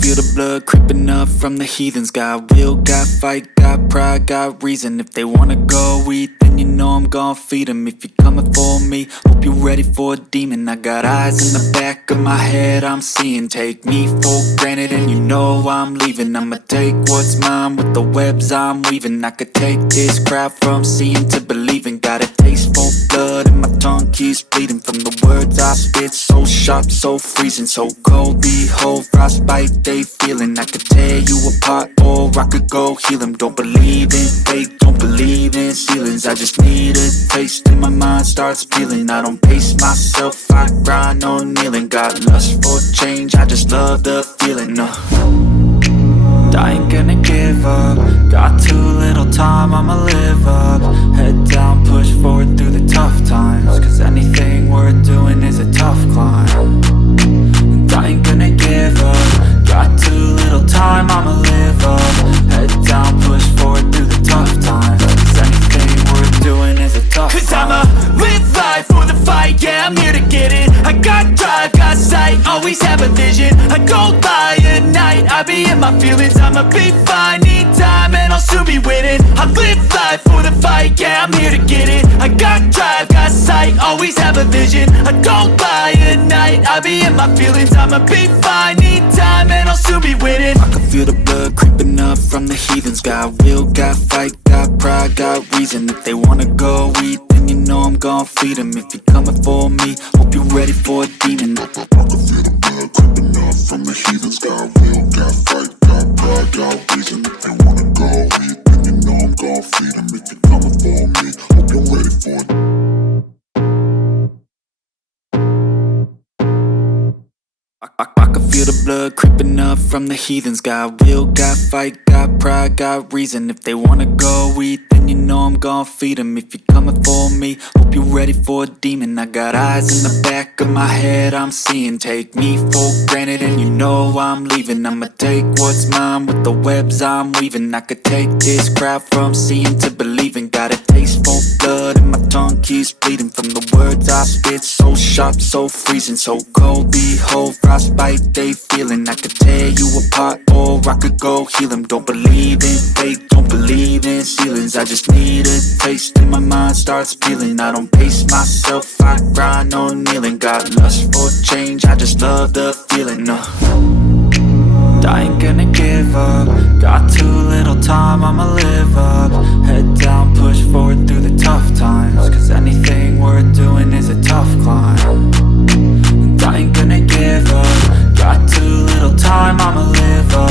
feel the blood creeping up from the heathens. Got will, got fight, got pride, got reason. If they wanna go eat, then you know I'm gon' feed them. If you're coming for me, hope you're ready for a demon. I got eyes in the back of my head, I'm seeing. Take me for granted and you know I'm leaving. I'ma take what's mine with the webs I'm weaving. I could take this crowd from seeing to believing. Got a taste for blood and my tongue keeps bleeding from the words I spit. So sharp, so freezing, so cold. Behold, frostbite they feeling. I could tear you apart or I could go heal them. Don't believe in fate, don't believe in ceilings. I just need a taste and my mind starts peeling. I don't pace myself, I grind on kneeling. Got lust for change, I just love the feeling. I ain't gonna give up. Got too little time, I'ma live up. Head down, push forward through the tough times. Cause anything worth doing is a tough climb. And I ain't gonna give up. Got too little time, I'ma live up. Head down, push forward through the tough times. Cause anything worth doing is a tough climb. Cause I'ma live life for the fight, yeah, I'm here to get it. I got drive, got sight, always have a vision. I don't lie at night, I be in my feelings. I'ma be fine, need time and I'll soon be winning. I live life for the fight, yeah, I'm here to get it. I got drive, got sight, always have a vision. I don't lie at night, I be in my feelings. I'ma be fine, need time and I'll soon be winning. I can feel the blood creeping up from the heathens. Got will, got fight, got pride, got reason. If they wanna go eat, then you know I'm gon' feed them. If you're coming for me, hope you're ready for a demon. I can feel the blood creeping up from the heathens. Got will, got fight, got pride, got reason. If they wanna go eat, then you know I'm gon' feed them. If you're coming for me, hope you're ready for it. I can feel the blood creeping up from the heathens. Got will, got fight, got pride, got reason. If they wanna go eat, then you know I'm gon' feed them. If you're coming for me, hope you're ready for a demon. I got eyes in the back of my head, I'm seeing. Take me for granted and you know I'm leaving. I'ma take what's mine with the webs I'm weaving. I could take this crowd from seeing to believing. Got a taste for blood and my tongue keeps bleeding from the words I spit. So sharp, so freezing, so cold. Behold, frostbite they feeling. I could tear you apart or I could go heal them. Don't believe in fate, don't believe in ceilings. I just need a taste and my mind starts peeling. I don't pace myself, I grind on kneeling. Got lust for change, I just love the feeling. I ain't gonna give up. Got too little time, I'ma live up. Head down, push forward through the tough times. Cause anything worth doing is a tough climb. And I ain't gonna give up. Got too little time, I'ma live up.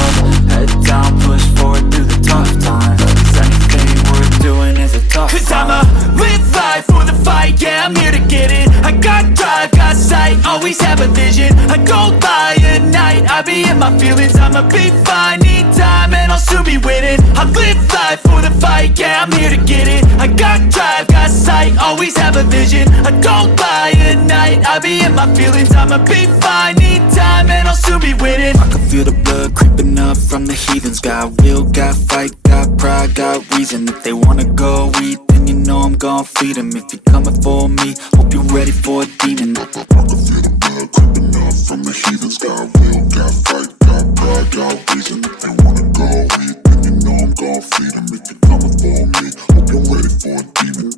Head down, push forward through the tough times. Cause anything worth doing is a tough climb. Cause I'ma live life for the fight, yeah, I'm here to get it. I got drive, got sight, always have a vision. I don't lie at night, I be in my feelings. I'ma be fine, need time and I'll soon be winning. I live life for the fight, yeah, I'm here to get it. I got drive, got sight, always have a vision. I don't lie at night, I be in my feelings. I'ma be fine, need time and I'll soon be winning. I can feel the blood creeping up from the heathens. Got will, got fight, got pride, got reason. If they wanna go eat, then you know I'm gon' feed them. If you're coming for me, hope you're ready for a demon. I can feel the blood creeping up from the heathens. Got will, got fight, got pride, got reason. If they wanna go eat, then you know I'm gon' feed them. If you're coming for me, hope you're ready for a demon.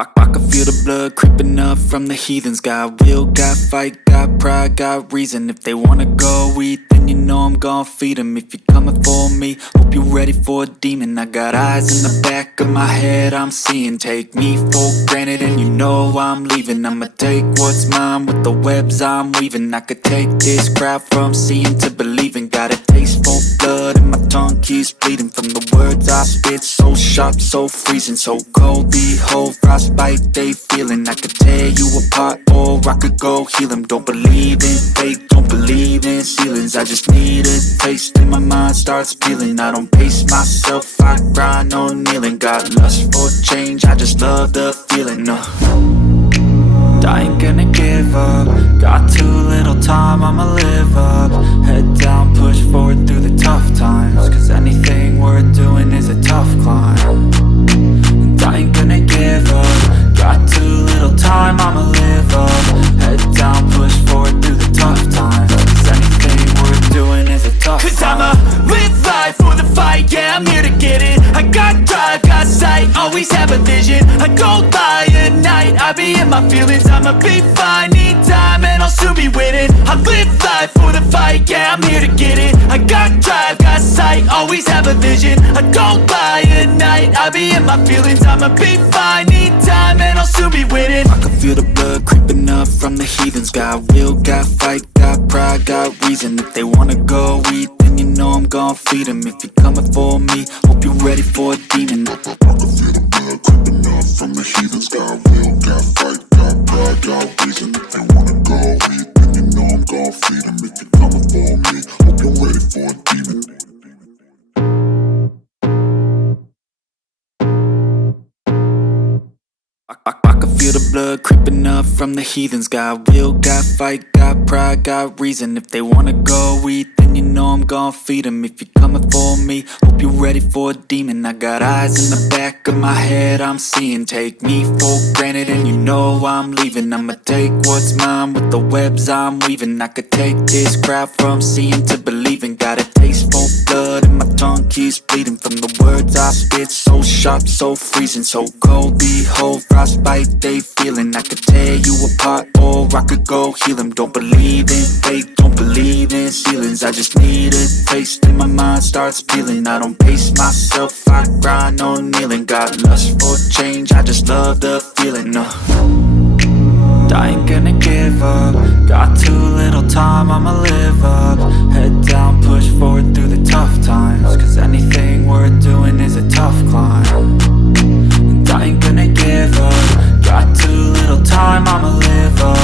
I can feel the blood creeping up from the heathens. Got will, got fight, got pride, got reason. If they wanna go eat, then you know I'm gon' feed them. If you're coming for me, hope you're ready for a demon. I got eyes in the back of my head, I'm seeing. Take me for granted and you know I'm leaving. I'ma take what's mine with the webs I'm weaving. I could take this crowd from seeing to believing. Got a taste for blood and my tongue keeps bleeding from the words I spit. So sharp, so freezing, so cold. Behold, frostbite they feeling. I could tear you apart or I could go heal them. Don't believe in fate, don't believe in ceilings. I just need a taste and my mind starts peeling. I don't pace myself, I grind on kneeling. Got lust for change, I just love the feeling. I ain't gonna give up. Got too little time, I'ma live up. Head down, push forward through the tough times. Cause anything worth doing is a tough climb. And I ain't gonna give up. Got too little time, always have a vision. I go by at night, I be in my feelings. I'ma be fine, need time and I'll soon be winning. I live life for the fight, yeah, I'm here to get it. I got drive, got sight, always have a vision. I go by at night, I be in my feelings. I'ma be fine, need time and I'll soon be winning. I can feel the blood creeping up from the heathens. Got will, got fight, got pride, got reason. If they wanna go eat, then you know I'm gon' feed them. If you're coming for me, hope you're ready for a demon. I can feel the blood creeping up from the heathens. Got will, got fight, got pride, got reason. If they wanna go eat, then you know I'm gon' feed them. If you're coming for me, hope you're ready for a demon. I can feel the blood creeping up from the heathens. Got will, got fight, got pride, got reason. If they wanna go eat, then you know I'm gon' feed them. If you're coming for me, hope you're ready for a demon. I got eyes in the back of my head, I'm seeing. Take me for granted and you know I'm leaving. I'ma take what's mine with the webs I'm weaving. I could take this crowd from seeing to believing. Got a taste for blood and my tongue keeps bleeding. From the words I spit, so sharp, so freezing. So cold, behold, frostbite they feeling. I could tear you apart or I could go heal them. Don't believe in fate, don't believe in ceilings. I just need a taste and my mind starts peeling. I don't pace myself, I grind on kneeling. Got lust for change, I just love the feeling. I ain't gonna give up. Got too little time, I'ma live up. Head down, push forward through the tough times. Cause anything worth doing is a tough climb. And I ain't gonna give up. Got too little time, I'ma live up.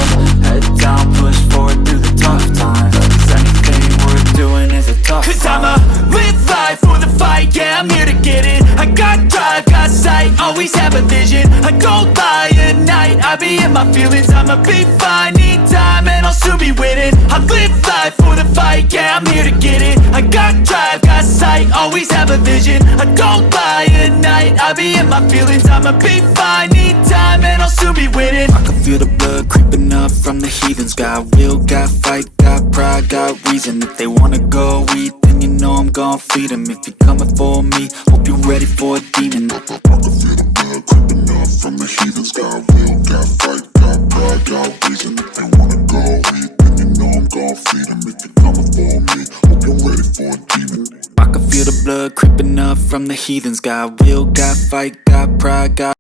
Head down, push forward through the tough times. Cause anything worth doing is a tough climb. Cause I'ma live life for the fight, yeah, I'm here to get it. I got drive, got sight, always have a vision. I go by at night, I be in my feelings. I'ma be fine, need time and I'll soon be winning. I live life for the fight, yeah, I'm here to get it. I got drive, got sight, always have a vision. I go by at night, I be in my feelings. I'ma be fine, need time and I'll soon be winning. I can feel the blood creeping up from the heathens. Got will, got fight, got pride, got reason. If they wanna go eat, then you know I'm gon' feed them. If you're coming for me, hope you're ready for a demon. I can feel the blood creeping up from the heathens. Got will, got fight, got pride, got reason. If they wanna go eat, then you know I'm gon' feed them. If you're coming for me, hope you're ready for a demon. I can feel the blood creeping up from the heathens. Got will, got fight, got pride, got